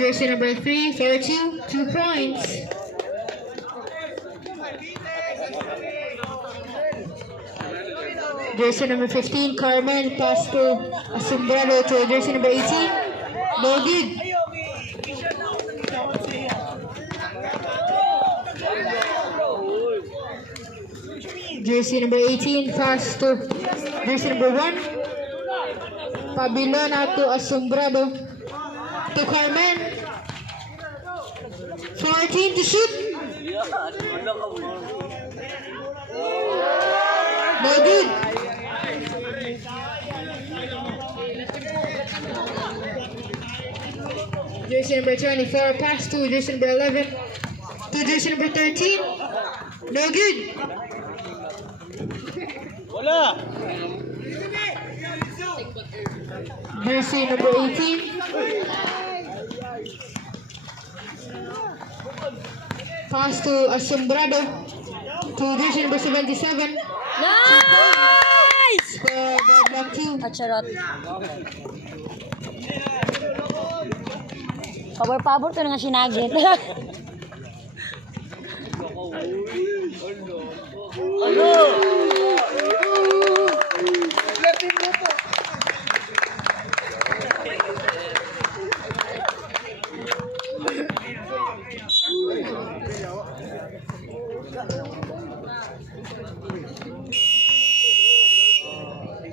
Jersey number 3, 42, 2 points. Jersey number 15, Carmen, pass to Asombrado to jersey number 18. No good. Jersey number 18, pass to jersey number 1. Pabilona to Asombrado to Carmen. 14 to shoot. No good. Jersey number 24, pass to jersey number 11 to jersey number 13. No good. Wala. Jersey number 18. Pass to Asombrado to jersey number 77. Nice! Block 2. At charot. Pabor-pabor to na nga sinagit. Ano?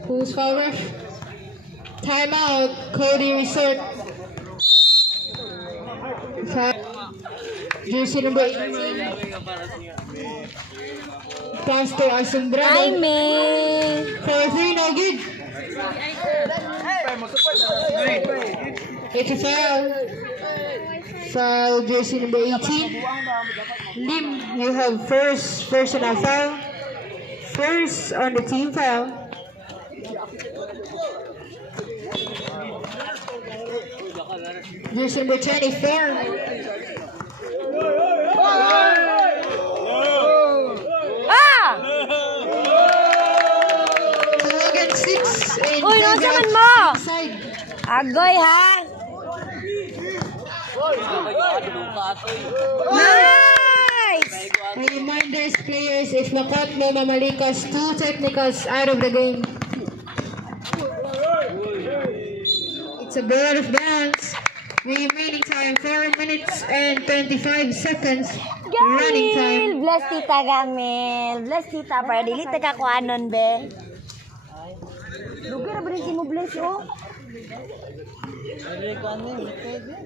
Who's foul ref? Timeout, Cody Resort. Jersey number 18. Pass to Asombrado. Jaime! For 3, no good. It's a foul. Foul, jersey number 18. Lim, you have first personal foul. First on the team foul. Jersey number 24. Ah! 2 against 6. And Uy, Vegas nasaman mo? inside. Agoy, ha? Nice! Reminders players, if nakot mo mamalikas, 2 technicals out of the game. It's a bird of bounds. Remaining time 4 minutes and 25 seconds. Running time. Gamil! Bless tita, Gamil. Bless tita, para delete ka kuanon, be. Lugar na ba rin si mo, Bless, oh?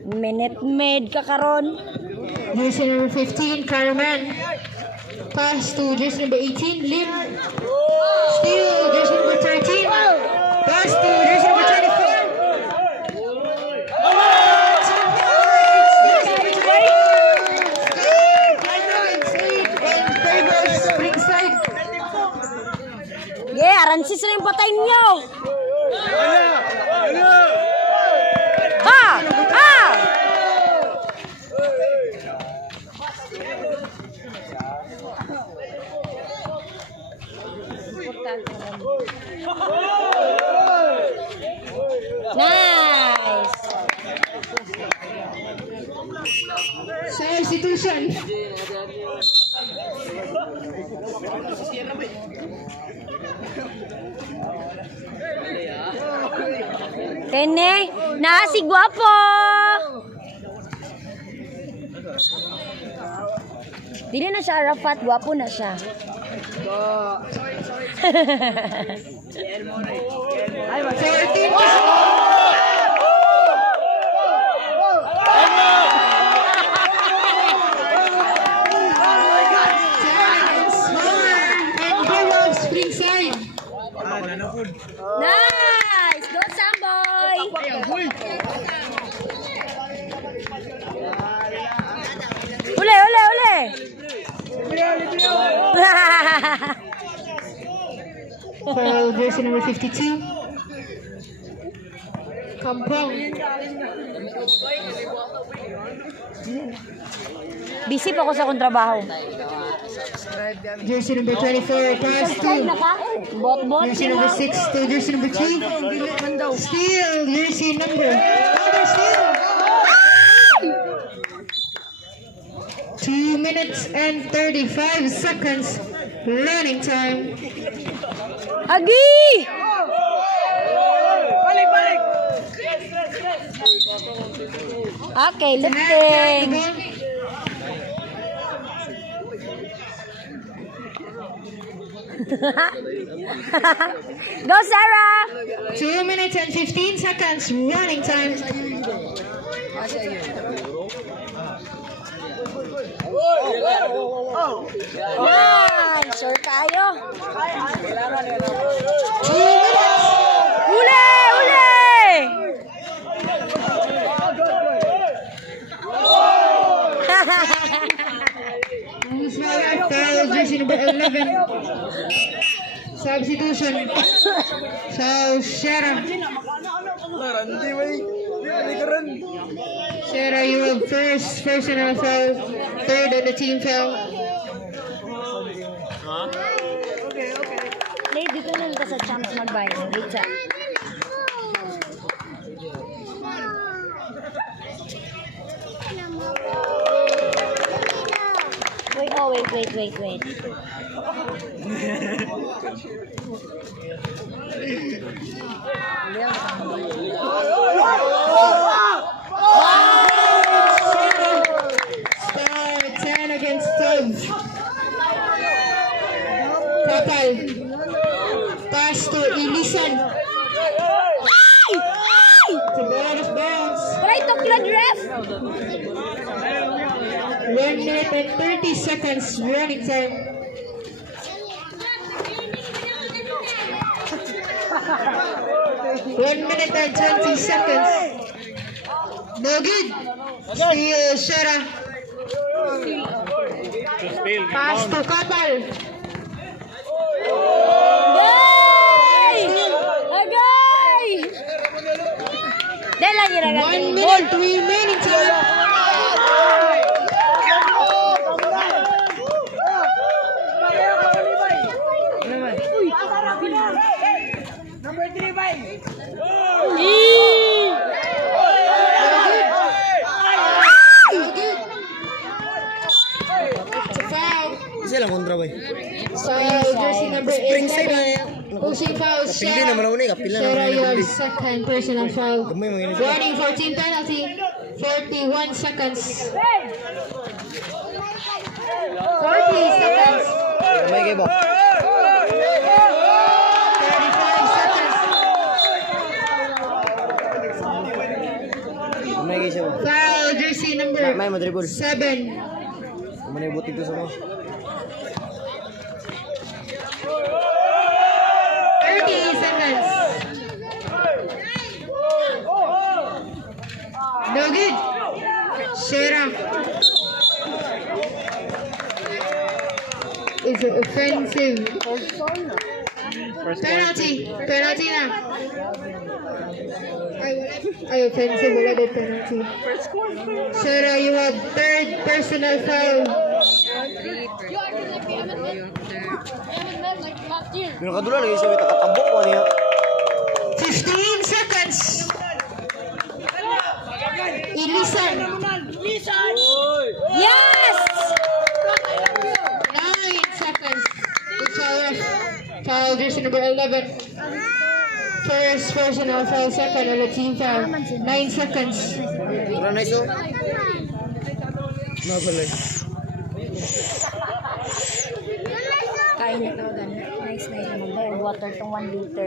Minute maid ka karon. Jersey number 15, Carmen. Pass to jersey number 18, Lim. Steal, jersey number 13. Pass to jersey number 24. Yeah, aransis na yung patay niyo. Ha! Ha! Nice! Substitution. Tene, na si Guapo. Dili na siya Arafat, Guapo na siya. Ay, 14. Springside. Nice! Go Samboy! Ule, ule, ule! For jersey number 52. Kampong. Busy pa ako sa akong trabaho. Jersey number 24, pass to Bot-bot. jersey number 6 to jersey number 3. Steal, jersey number. Another steal. minutes and 35 seconds running time. Agi! Okay, lifting. Go, Sarah! 2 minutes and 15 seconds running time. Nice! Sure tayo. 2 minutes. Uli! Uli! Foul, jersey number 11. Substitution. So, Shara. Shara, you have first personal foul, third on the team foul. Lay, dito nun ka sa champs mag-buy. Wait sa. Wait, oh, wait. Star 10 against 12. Kapal. Pass to Ilisan. It's a ball of bounds. Try to clud ref! 1 minute and 30 seconds running time. One minute and 20 seconds. No good. Still Shara. Pass to Kapal. Agay! Agay! Dahil lagi na 1 minute remaining time. Sila kontra boy. Foul, jersey number 8. Side na yan. Pushing foul, Kapili naman ako ni, kapila naman Shara, ako you ni. have second personal foul. Gamay mga ganito. Running 14 penalty. 41 seconds. 40 seconds. Gamay kayo ba? 35 seconds. Gamay kayo siya ba? Foul, jersey number Gamay mo dribble. 7. Gamay na buti ko sa mo. 30 seconds. No good. Shara. Is it offensive? Penalty. Penalty na. Ay, offensive. Wala din penalty. Shara, you have third personal foul. Pero kadula lagi siya may takatabok ko niya. 15 seconds. Ilisan. Yes! 9 seconds. Good foul. Foul, jersey number 11. First personal foul, second on the team foul. 9 seconds. Wala na iso. No pala. Kain na ito. Nice na ito. Mag-buy water tong 1 liter.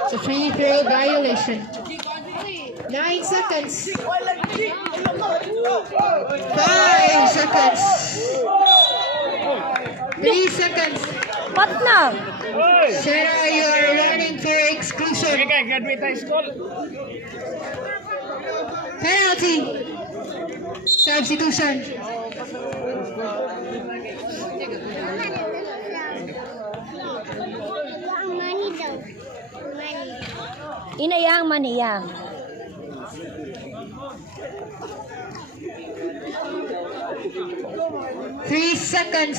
It's a free throw violation. 9 seconds. 5 seconds. 3 seconds. Pat na! Shara, you are running for exclusion. Penalty. Substitution. Inayang maniyang. Three seconds.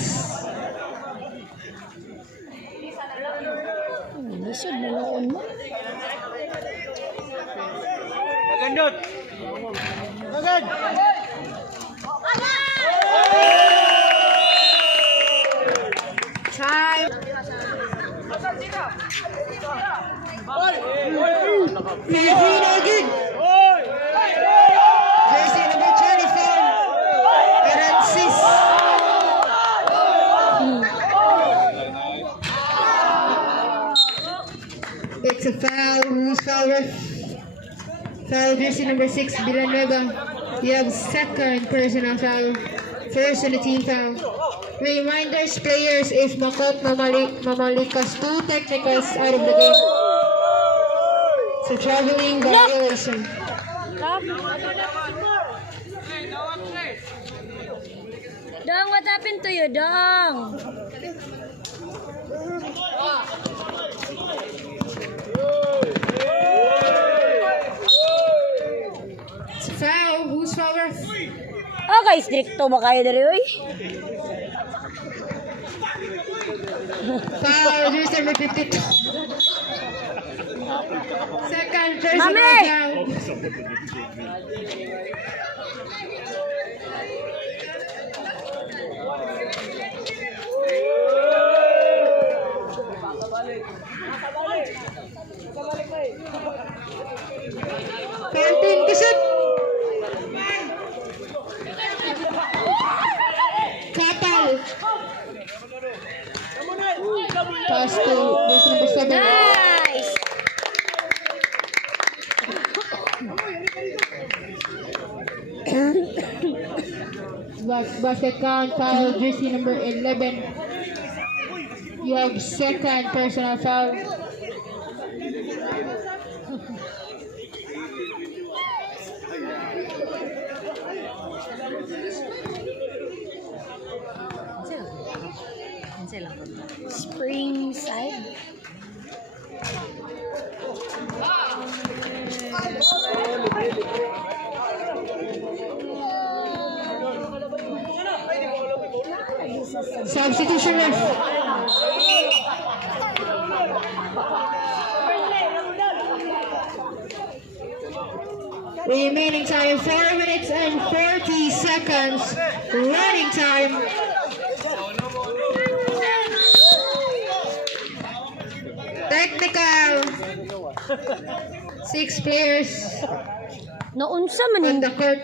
Lisod na noon mo. Magandot. Magand. Time. Filipino good. Jersey number 24. Francis. It's a foul. Who's foul ref? Foul jersey number 6, Villanueva. You have second personal foul. First on the team foul. Reminders players if Makot mamalikas 2 technicals out of the game. So traveling violation. Dong, what happened to you, Dong? It's a foul. Who's foul ref? Okay, stricto ba kayo dari, oy? Foul jersey number 52. Second personal Mami! foul. Fountain kusut. Kapal. Pass to jersey number 7. Nice! Basket count foul jersey number 11. You have second personal foul. Spring side. Substitution ref. Remaining time 4 minutes and 40 seconds. Running time. Technical. 6 players Naunsa man on yung the court.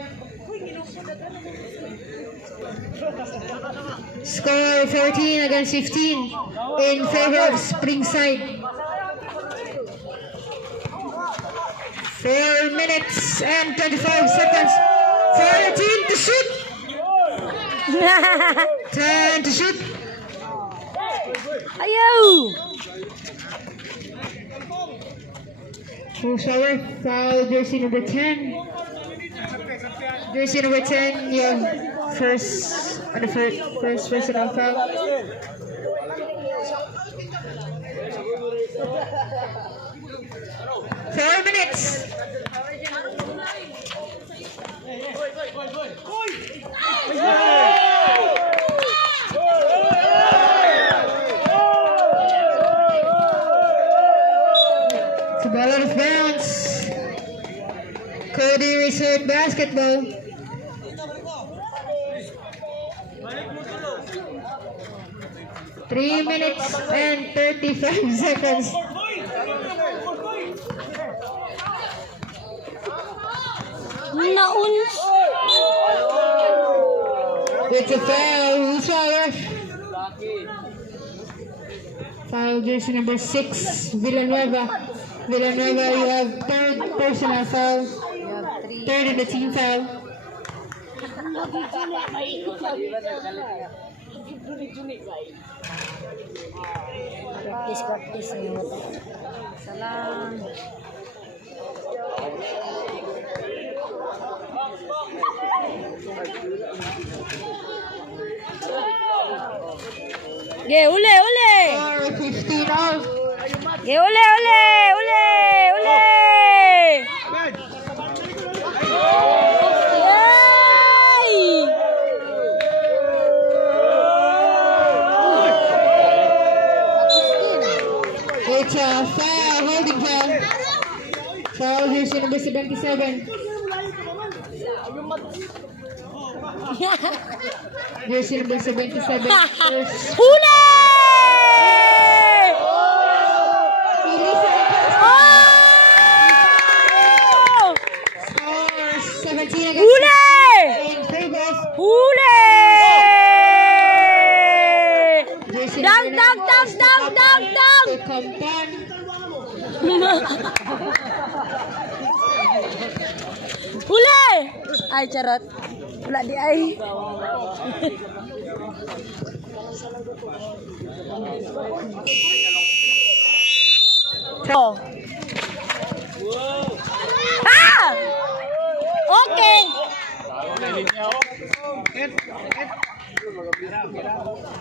Score 14 against 15 in favor of Springside. 4 minutes and 25 seconds for the team to shoot. 10 to shoot. Ayaw! Shower foul jersey number 10. Jersey number 10, you have first on the first personal foul. Four minutes. It's a ball out of bounds. Cody Resort basketball. Three minutes and 35 seconds. Nauns! It's a foul. Who's foul? Foul jersey number 6, Villanueva. Villanueva, you have third personal foul. Third in the team foul. Practice. Salam. Ge, ule! 15 all. Ge, ule! Yay! It's a foul. number 77. Jersey number 77. First. Huli! Score 17 against Huli! 16 in favor of Huli! Jersey Dang, number dang, 9. dang, dang, dang, dang! To Kampan. Huli! Ay, charot. Wala di ay. Oh. Ah! Okay.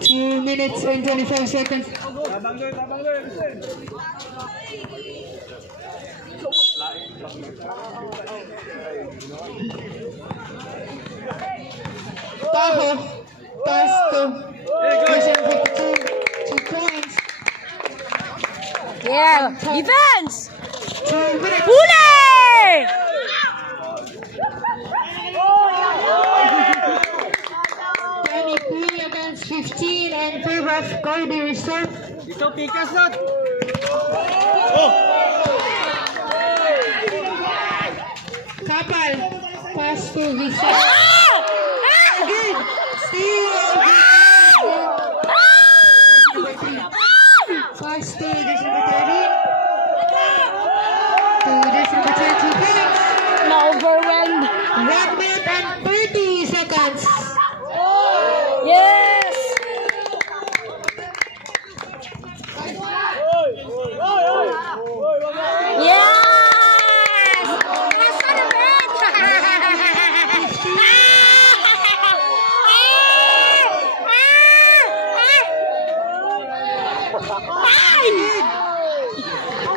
2 minutes and 25 seconds. Taho. Pass to Jersey number 52. 2 points. Yeah. Defense. 2 minutes. Huli! 23 against 15 in favor of Cody Resort. Ito, pikas na. Kapal. Pass to Visa. Ah! Again. Steal. Pass to Jersey number 13. To Jersey number 22 points. Na-overwhelmed. 1 minute and 30 seconds. Yes! Yes!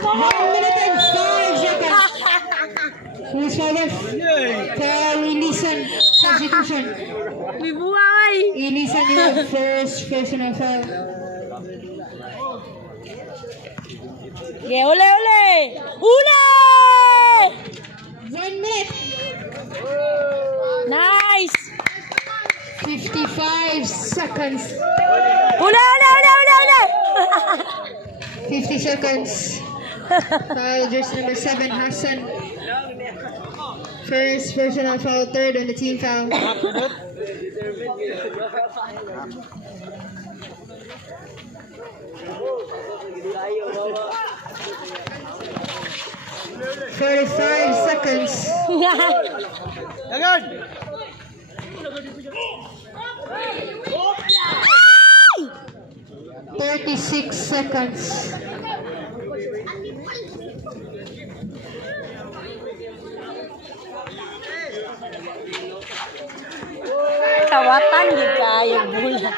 One minute and 5 seconds. Who's fouled? Kyle Ilisan. Substitution. May buhay! Ilisan yung first personal foul. Okay, uli, uli! Uli! 1 minute. Nice! 55 seconds. Uli, uli, uli, uli, uli! 50 seconds. Foul jersey number 7, Hassan. First personal foul, third on the team foul. "35 seconds. Agad! 36 seconds. Tawatan di kayo bulan.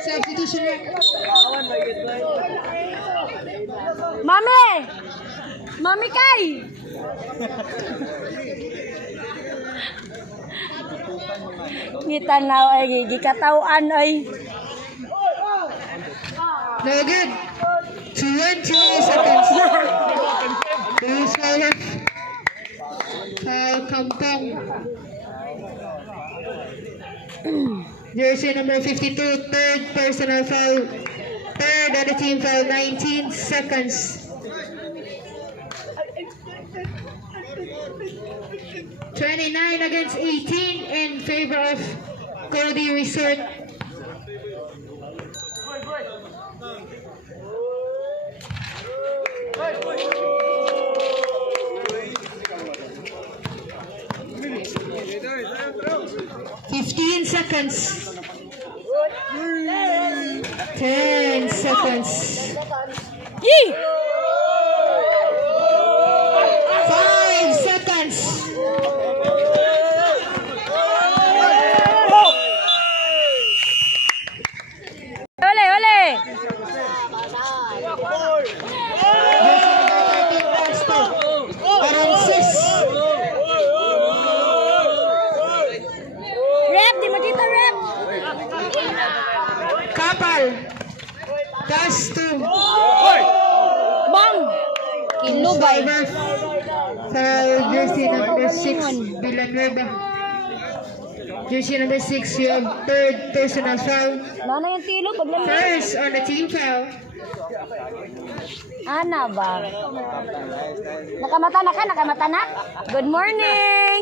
Substitution. Mami! Mami kay! Ngitanaw ay gigikatawan ay. No good. 20 seconds. There's foul left. Foul Kampong. Jersey number 52, third personal foul. Third on the team foul, 19 seconds. 29 against 18 in favor of Cody Resort. "15 seconds. 10 seconds. Yee! 5 seconds. Ole, ole! pass to Bang! Kilubay. Foul, jersey number 6, Villanueva. Jersey number 6, you have third personal foul. Wala na yung tilo. Paglamig. First on the team foul. Ana ba? Nakamata na ka? Nakamata na? Good morning!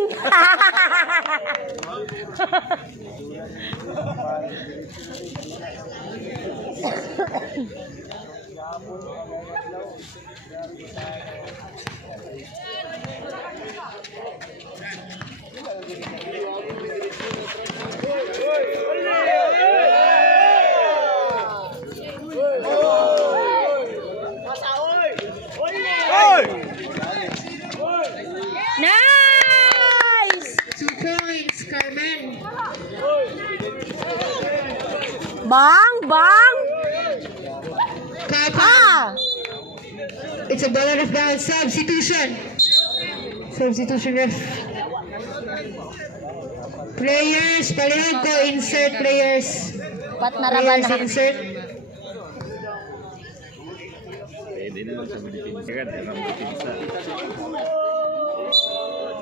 Nice! 2 points, Carmen. Bang! Bang! Kappa. Ah! It's a ball out of bounds. Substitution. Substitution ref. Players, palihog ko, insert players. Pat naraban Players, na. insert.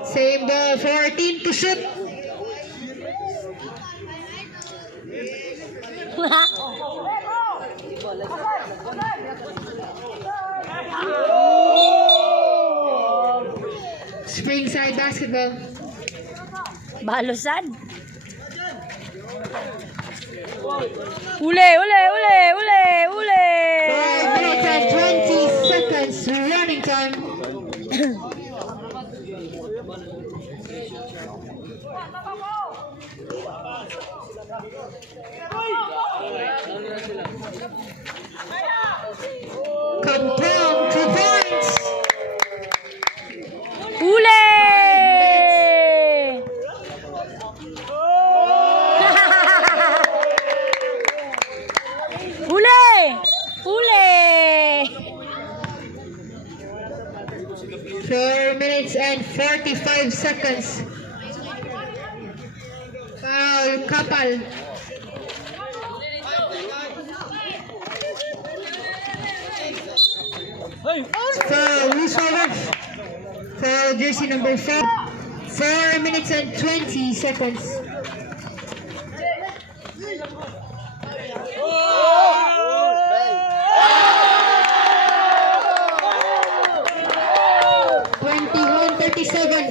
Same ball, 14 to shoot. Springside basketball. Balusan. Ule, ule, ule, ule, ule. 5 minutes and 20 seconds running time. Kampong, 2 points. Ule! Ule! Ule! 4 minutes and 45 seconds. Foul, Kapal. Foul, who's foul? Foul, jersey number 4. 4 minutes and 20 seconds.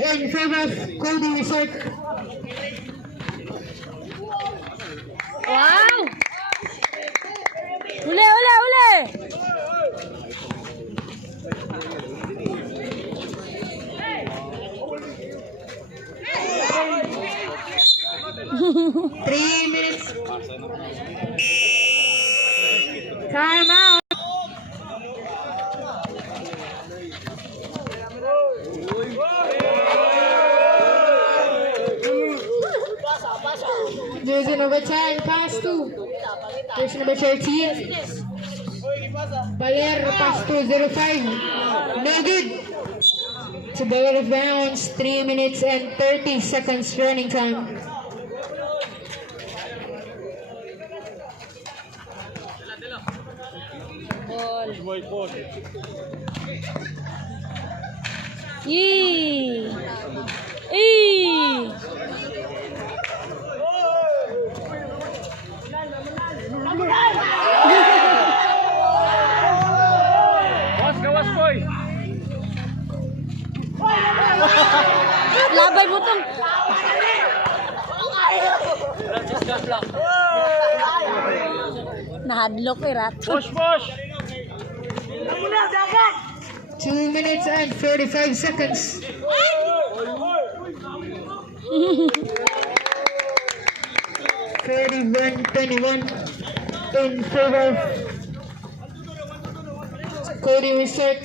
In favor of Cody Resort. Wow! Ule, ule, ule! Three minutes. Time out. Jersey number 10, pass to. Jersey number 13. Baler, pass to 05. No good. It's a ball out of bounds. 3 minutes and 30 seconds running time. Yee! Yee! Gawas boy. Labay mo tong. Nahadlok eh, rat. Push, push. 2 minutes and 45 seconds. 31-21 in favor of Cody Resort.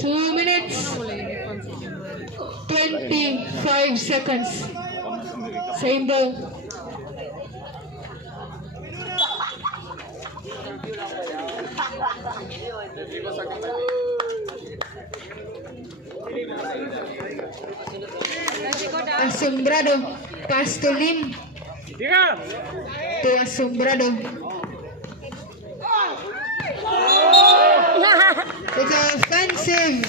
Two minutes, 25 seconds. Same ball. Asombrado, pass to Lim. Tiga. to Asombrado. It's offensive.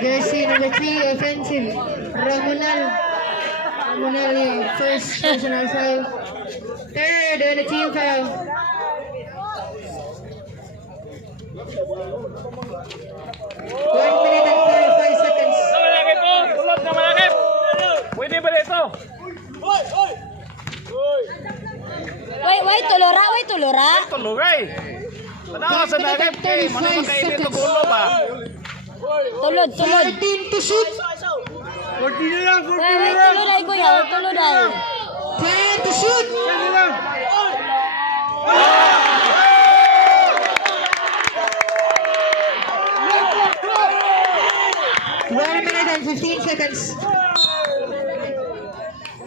Jersey number 3, offensive. Ramonal, first personal foul. Third on the team foul. 1 minute and 45 seconds. Malakip po. Tulot na malakip. Pwede ba dito? Wait, tulura. Tulugay. Tanawa sa nakip. Mano makainit na gulo ba? Tulod. 14 to shoot. Wait, tuluray kuya, tuluray. 10 to shoot. 1 minute and 15 seconds.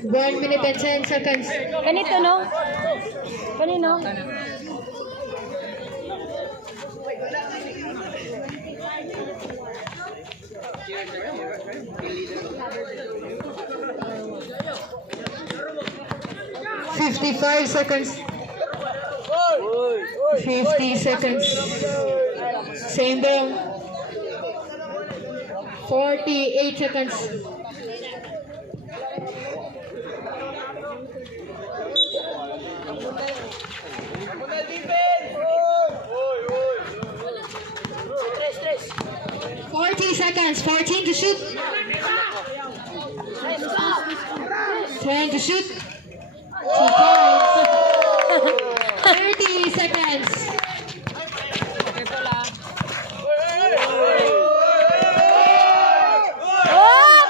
1 minute and 10 seconds. Kanito, no? Kanino? $55 seconds. 50 seconds. Same ball. 48 seconds. Seconds, 14 to shoot. 10 to shoot. 2 points. 30 seconds. Up!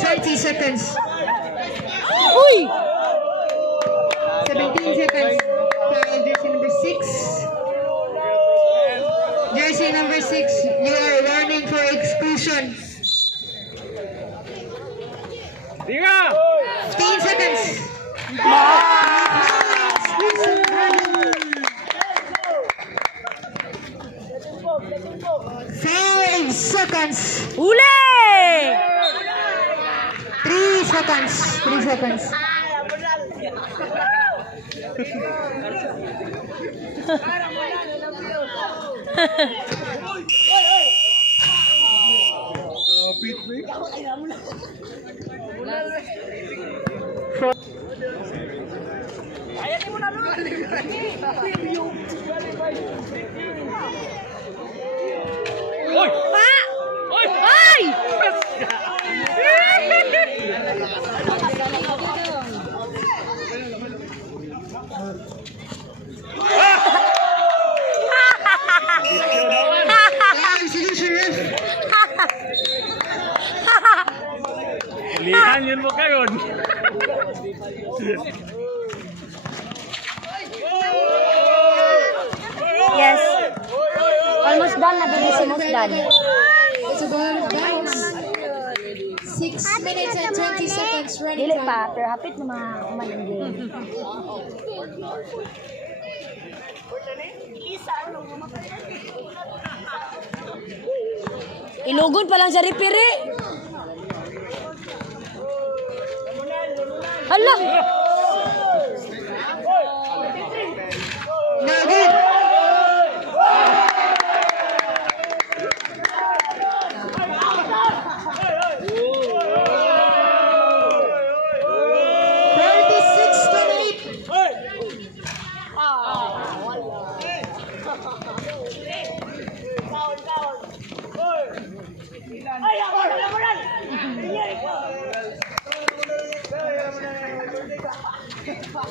30 seconds. Uy! 17 seconds. Foul jersey number 6. Jersey number 6, you are warning for exclusion. Tiga. 15 seconds. 5 seconds. Uli! 3 seconds. 3 seconds. Oy! Pa! Oy! Ay! Solution ref. Lihan yun mo kayo. Yes. Almost done na, almost done. It's a ball of bounds. 6 minutes and 20 seconds running Dili time. pa, pero hapit na mga kumain game. Ilugon pa lang sa ripiri. Hala! No good.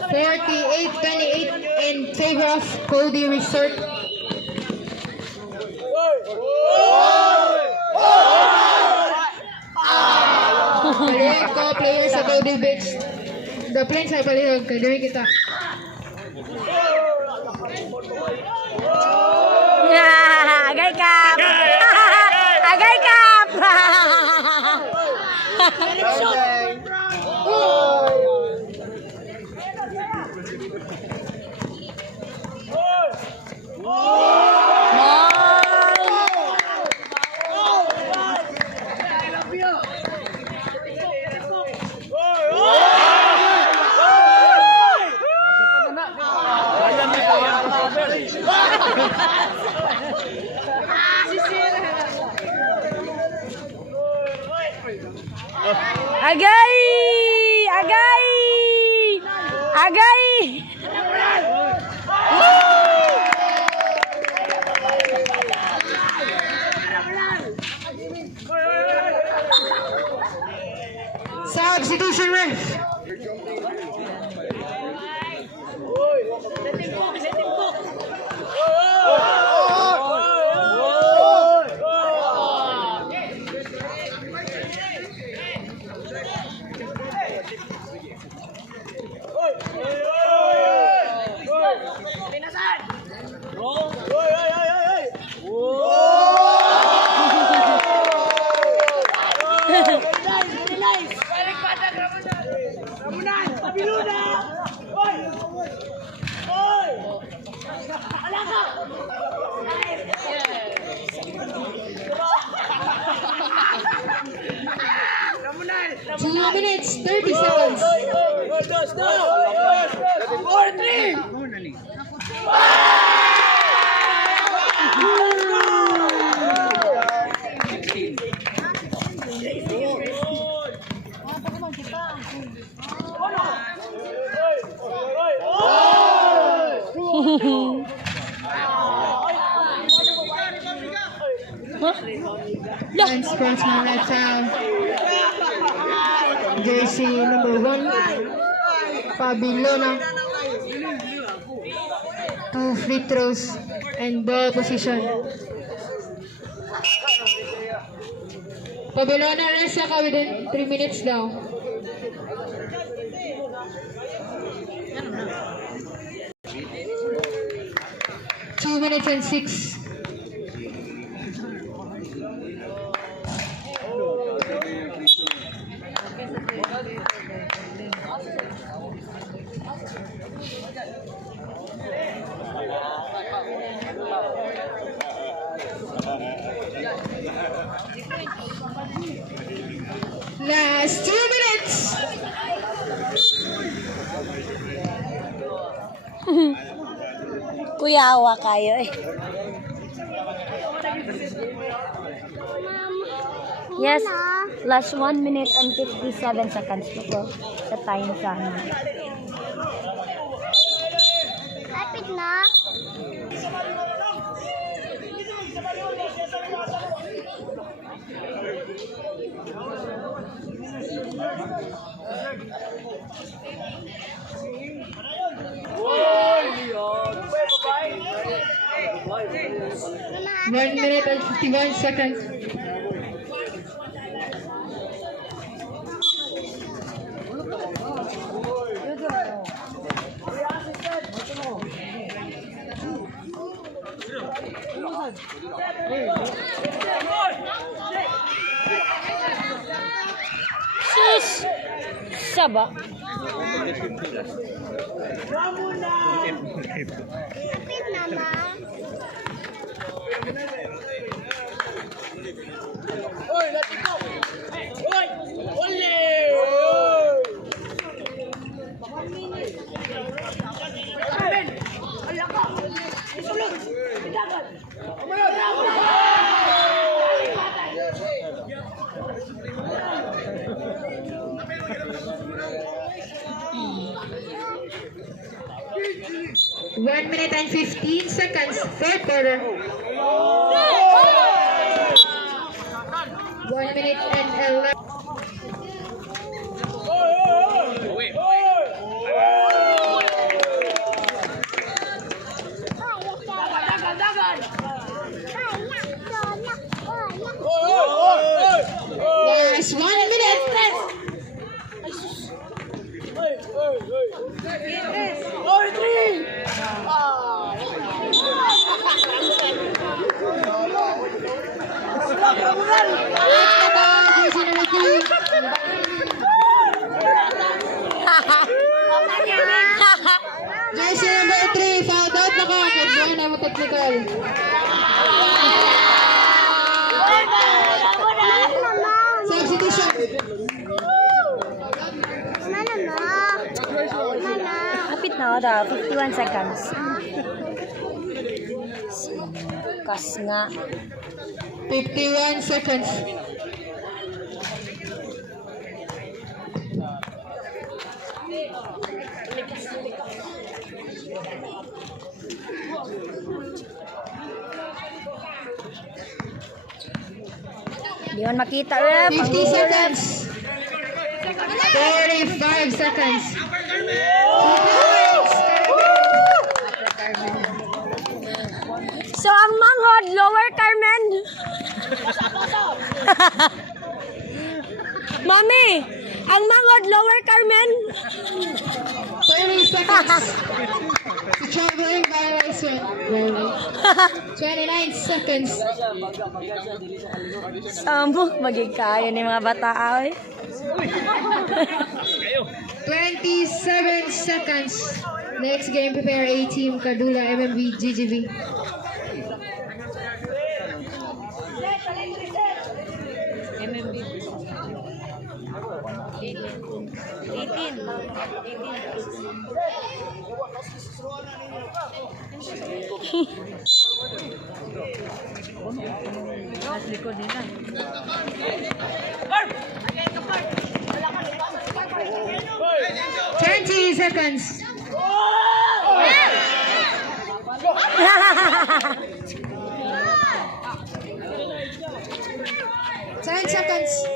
$48 28 in favor of Cody Resort. Palihog ko players sa Cody Beach. The Plains ay palihog. Kaya kita. Agay kap! Agay kap! Agay! Agay! Agay! Substitution ref. Two minutes, 30 seconds. And sportsman left out. Jersey number 1, Pabilona. 2 free throws and ball position. Pabilona rest ka within 3 minutes daw. Two minutes and 6. Last 2 minutes. Kuyawa kayo eh. Yes, last 1 minute and 57 seconds to go. Sa time sana. Lapit na. One minute and 51 seconds. Sus! Saba. Lapit na, ma. One minute and 15 seconds. Third quarter. 1 minute and 11. Last 1 minute. Jersey number 3, fouled out na ka. Kaya na mo technical. Substitution. Kapit na ako daw. 51 seconds. Kas nga. 51 seconds. Di man makita, ref. 50 seconds. 45 seconds. So, ang manghod, Lower Carmen. Mami, ang manghod, Lower Carmen. 30 seconds. The traveling violation. 29 seconds. Samok, magigkayo ni mga bata, ay. 27 seconds. Next game, prepare A team Kadula MMB GGV. Twenty seconds. 10 seconds.